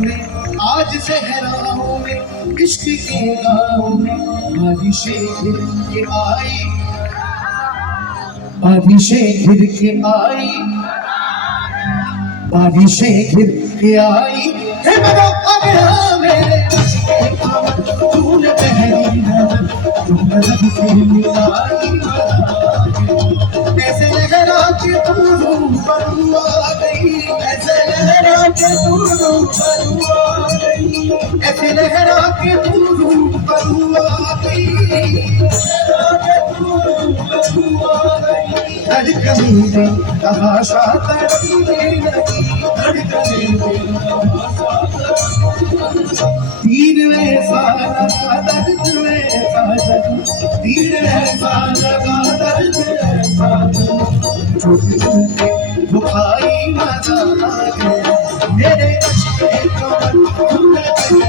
में आज सहराओं में इश्क के गाँव में बारिशें गिर के आई, बारिशें गिर के आई, बारिशें गिर के आई। हे मेरा अगला मेरे तूने पहली नजर तुम नजर से मिलाई, ऐसे लहरा के तू पर आ गई, ऐसे लहरा के तू पर आ गई, ऐसे लहरा के तू पर आ गई, धड़कने में तमाशा तड़पने लगी, धड़कने में तमाशा तीर में सारा दर्द में साजन, तीर में सारा दर्द में साजन, बुखाई मजा आ गया मेरे अश्के कमर तुमने से